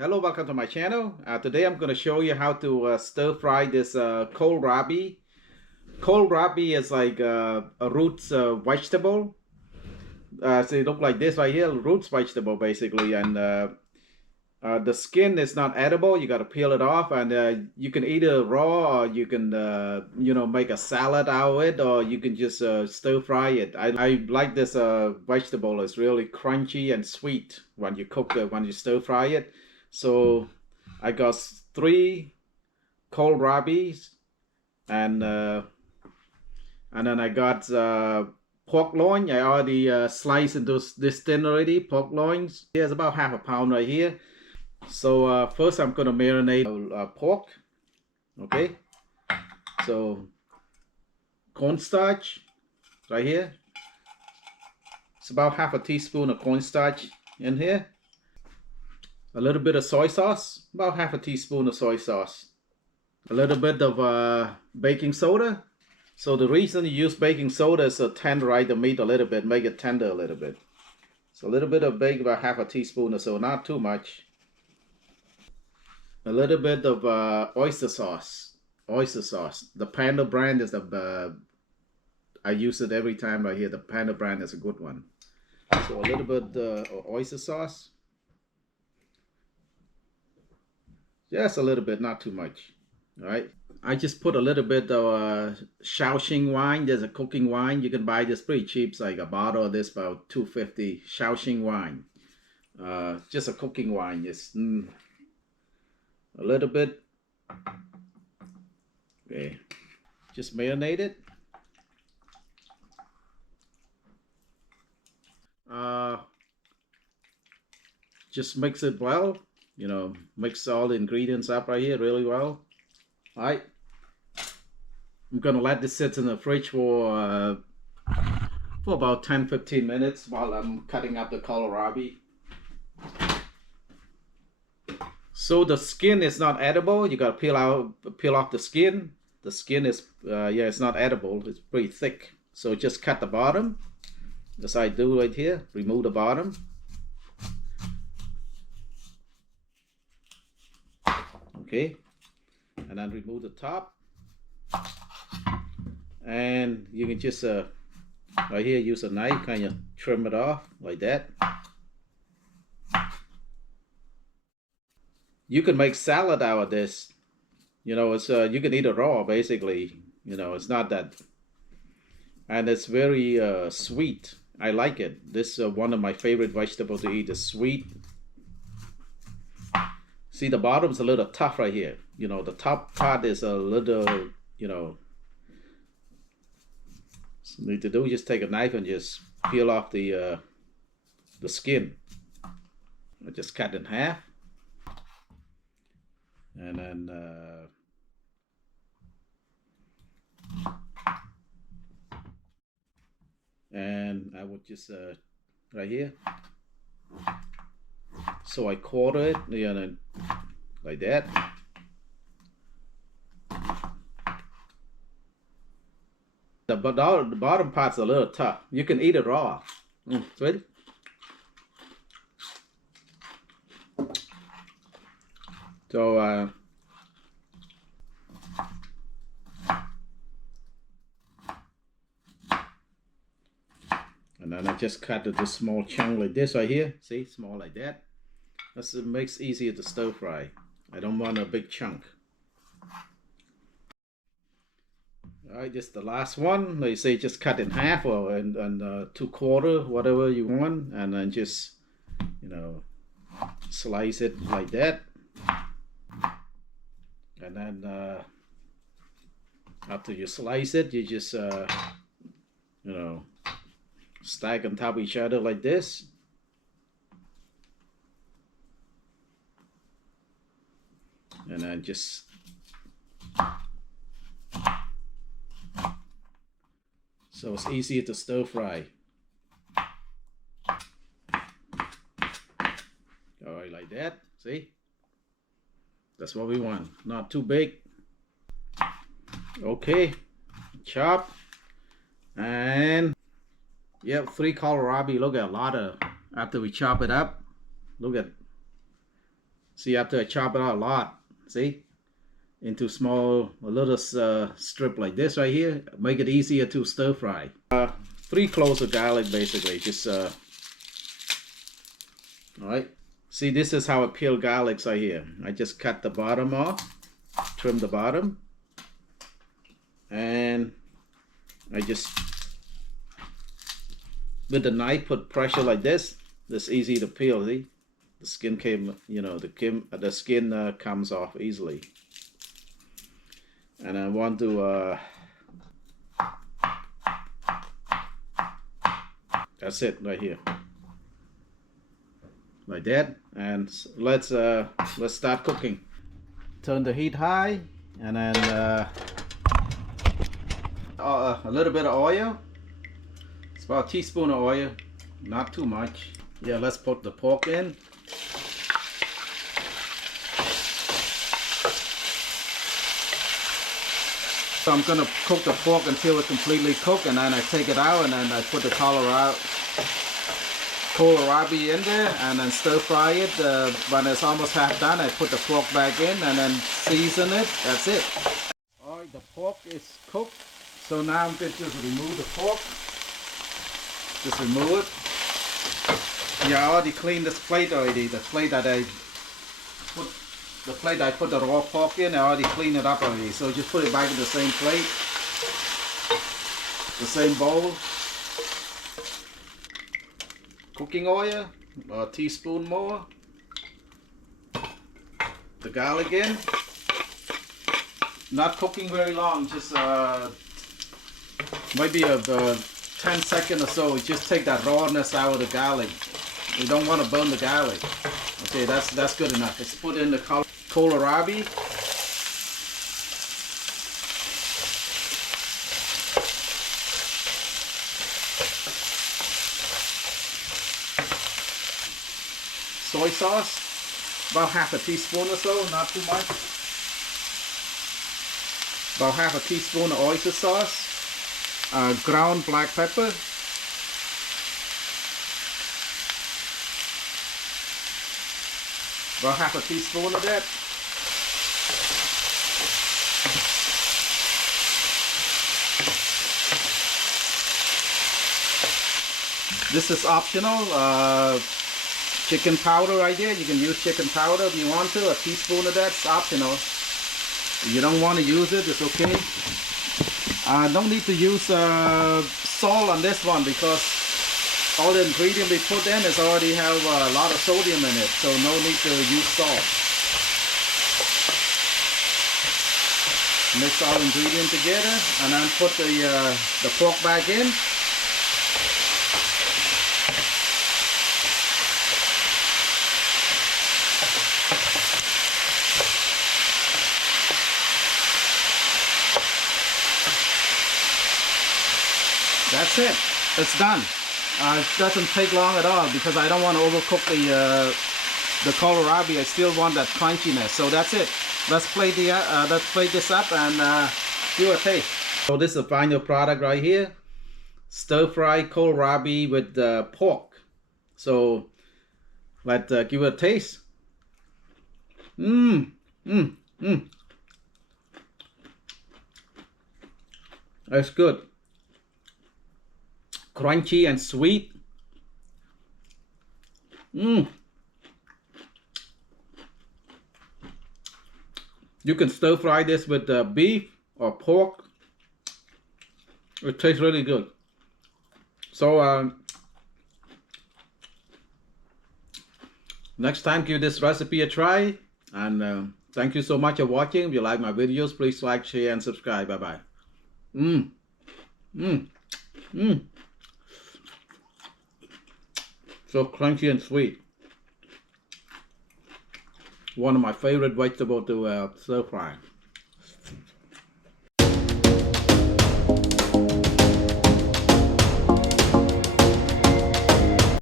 Hello, welcome to my channel. Today I'm going to show you how to stir fry this kohlrabi. Kohlrabi is like a roots vegetable. So it look like this right here, roots vegetable basically, and the skin is not edible. You got to peel it off, and you can eat it raw, or you can make a salad out of it, or you can just stir fry it. I like this vegetable. It's really crunchy and sweet when you cook it, when you stir fry it. So I got 3 kohlrabis, and then I got pork loin. I already sliced into this thin already. Pork loins. Here's about half a pound right here. So first I'm gonna marinate pork. Okay. So cornstarch right here. It's about half a teaspoon of cornstarch in here. A little bit of soy sauce, about half a teaspoon of soy sauce. A little bit of baking soda. So the reason you use baking soda is to tenderize the meat a little bit, make it tender a little bit. So a little bit of baking, about half a teaspoon or so, not too much. A little bit of oyster sauce. Oyster sauce. The Panda brand is the I use it every time I hear the Panda brand is a good one. So a little bit of oyster sauce. Just a little bit, not too much. All right. I just put a little bit of Shaoxing wine. There's a cooking wine. You can buy this pretty cheap. It's like a bottle of this, about $2.50. Shaoxing wine. Just a cooking wine. Just a little bit. Okay. Just marinate it. Just mix it well. Mix all the ingredients up right here really well. All right. I'm gonna let this sit in the fridge for about 10-15 minutes while I'm cutting up the kohlrabi. So the skin is not edible. You gotta peel off the skin. The skin is it's not edible. It's pretty thick. So just cut the bottom, as I do right here. Remove the bottom. Okay, and then remove the top, and you can just right here use a knife, kind of trim it off like that. You can make salad out of this. It's you can eat it raw basically. It's not that, and it's very sweet. I like it. This is one of my favorite vegetables to eat. Is sweet. See, the bottom's a little tough right here. The top part is a little, so need to do is just take a knife and just peel off the skin. I just cut in half, and then and I would just right here. So I quarter it, like that. The bottom part's a little tough. You can eat it raw. Sweet. So and then I just cut it this small chunk like this right here. See, small like that. It makes it easier to stir fry. I don't want a big chunk. Alright, just the last one. Like you say, just cut in half or and 2/4, whatever you want, and then just slice it like that. And then after you slice it, you just stack on top of each other like this. And then just so it's easier to stir fry. Alright, like that. See? That's what we want. Not too big. Okay. Chop. And yep, 3 kohlrabi. Look at a lot of, after we chop it up, look at See, after I chop it out a lot, see, into small, a little strip like this right here, make it easier to stir fry. 3 cloves of garlic basically, just all right. See, this is how I peel garlics right here. I just cut the bottom off, trim the bottom, and I just, with the knife, put pressure like this. It's easy to peel, see? The skin came, you know, the skin comes off easily. And I want to, that's it right here. Like that. And let's start cooking. Turn the heat high, and then a little bit of oil. It's about a teaspoon of oil, not too much. Yeah, let's put the pork in. So I'm gonna cook the pork until it's completely cooked, and then I take it out, and then I put the kohlrabi in there, and then stir fry it. When it's almost half done, I put the pork back in, and then season it. That's it. All right, the pork is cooked. So now I'm going to just remove the pork. Just remove it. Yeah, I already cleaned this plate already. The plate that I put the raw pork in, I already cleaned it up already. So just put it back in the same plate, the same bowl. Cooking oil, a teaspoon more. The garlic in. Not cooking very long, just maybe a 10 seconds or so. Just take that rawness out of the garlic. You don't want to burn the garlic. Okay, that's good enough. Let's put in the kohlrabi. Soy sauce, about half a teaspoon or so, not too much. About half a teaspoon of oyster sauce. Ground black pepper. About half a teaspoon of that. This is optional. Chicken powder right there. You can use chicken powder if you want to. A teaspoon of that's optional. If you don't want to use it, it's okay. Don't need to use salt on this one because all the ingredients we put in is already have a lot of sodium in it, so no need to use salt. Mix all ingredients together, and then put the pork back in. That's it. It's done. It doesn't take long at all because I don't want to overcook the kohlrabi. I still want that crunchiness. So that's it. Let's plate this up and give it a taste. So this is the final product right here. Stir fry kohlrabi with pork. So let's give it a taste. That's good. Crunchy and sweet. You can stir fry this with beef or pork. It tastes really good. So next time, give this recipe a try. And thank you so much for watching. If you like my videos, please like, share, and subscribe. Bye bye. So crunchy and sweet. One of my favorite vegetables to stir fry.